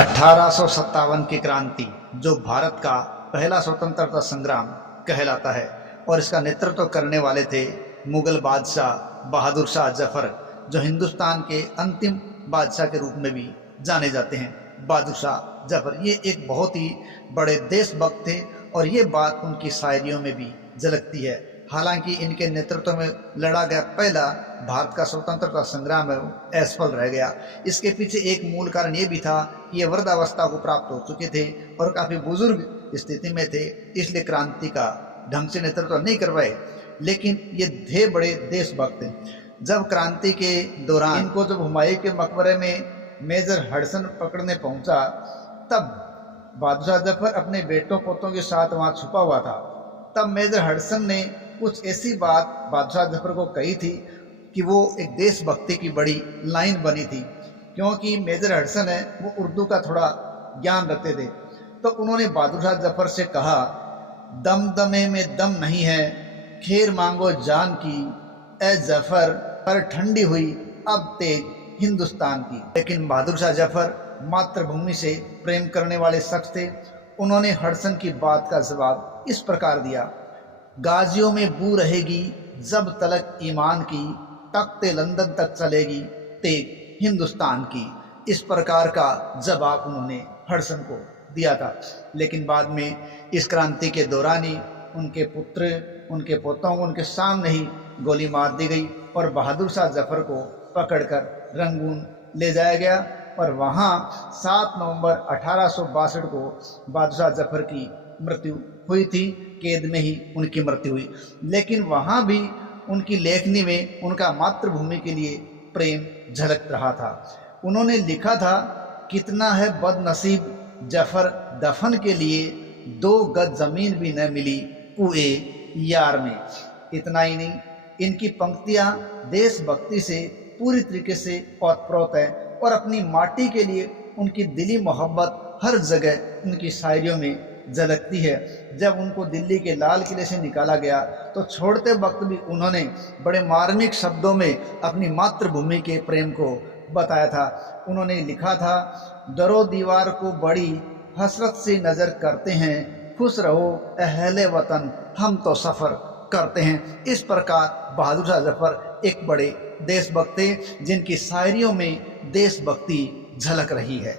1857 की क्रांति जो भारत का पहला स्वतंत्रता संग्राम कहलाता है और इसका नेतृत्व करने वाले थे मुगल बादशाह बहादुर शाह जफर, जो हिंदुस्तान के अंतिम बादशाह के रूप में भी जाने जाते हैं। बहादुर शाह जफर ये एक बहुत ही बड़े देशभक्त थे और ये बात उनकी शायरियों में भी झलकती है। हालांकि इनके नेतृत्व में लड़ा गया पहला भारत का स्वतंत्रता संग्राम है असफल रह गया। इसके पीछे एक मूल कारण ये भी था कि ये वृद्धावस्था को प्राप्त हो चुके थे और काफ़ी बुजुर्ग स्थिति में थे, इसलिए क्रांति का ढंग से नेतृत्व नहीं कर पाए। लेकिन ये थे बड़े देशभक्त। जब क्रांति के दौरान इनको जब हुमायूं के मकबरे में मेजर हडसन पकड़ने पहुंचा, तब बहादुर शाह जफर अपने बेटों पोतों के साथ वहाँ छुपा हुआ था। तब मेजर हडसन ने कुछ ऐसी बात बहादुर शाह जफर को कही थी कि वो एक देशभक्ति की बड़ी लाइन बनी थी, क्योंकि मेजर हडसन है वो उर्दू का थोड़ा ज्ञान रखते थे। तो उन्होंने बहादुर शाह जफर से कहा, दमदमे में दम नहीं है, खैर मांगो जान की, ए जफर पर ठंडी हुई अब तेज हिंदुस्तान की। लेकिन बहादुर शाह जफर मातृभूमि से प्रेम करने वाले शख्स थे। उन्होंने हडसन की बात का जवाब इस प्रकार दिया, गाजियों में बू रहेगी जब तलक ईमान की, तख्ते लंदन तक चलेगी तेग हिंदुस्तान की। इस प्रकार का जवाब उन्होंने हडसन को दिया था। लेकिन बाद में इस क्रांति के दौरान ही उनके पुत्र, उनके पोतों को उनके सामने ही गोली मार दी गई और बहादुर शाह जफर को पकड़कर रंगून ले जाया गया और वहाँ 7 नवंबर 1862 को बहादुर शाह जफर की मृत्यु हुई थी। कैद में ही उनकी मृत्यु हुई। लेकिन वहाँ भी उनकी लेखनी में उनका मातृभूमि के लिए प्रेम झलक रहा था। उन्होंने लिखा था, कितना है बदनसीब जफर दफन के लिए, 2 गज जमीन भी न मिली कुए यार में। इतना ही नहीं, इनकी पंक्तियाँ देशभक्ति से पूरी तरीके से ओतप्रोत है और अपनी माटी के लिए उनकी दिली मोहब्बत हर जगह उनकी शायरियों में झलकती है। जब उनको दिल्ली के लाल किले से निकाला गया तो छोड़ते वक्त भी उन्होंने बड़े मार्मिक शब्दों में अपनी मातृभूमि के प्रेम को बताया था। उन्होंने लिखा था, दरो दीवार को बड़ी हसरत से नज़र करते हैं, खुश रहो अहले वतन हम तो सफ़र करते हैं। इस प्रकार बहादुर शाह जफर एक बड़े देशभक्त थे जिनकी शायरियों में देशभक्ति झलक रही है।